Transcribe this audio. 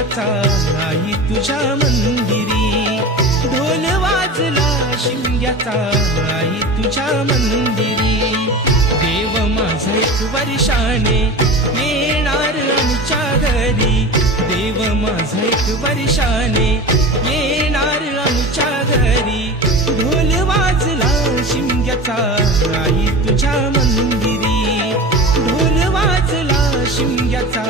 शिमग्याचा आई तुझ्या मंदिरी, ढोल वाजला शिमग्याचा आई तुझ्या मंदिरी. देव माझा एक वर्षाने येणार आमच्या घरी, देव माझा एक वर्षाने येणार आमच्या घरी. ढोल वाजला शिमग्याचा आई तुझ्या मंदिरी, ढोल वाजला शिमग्याचा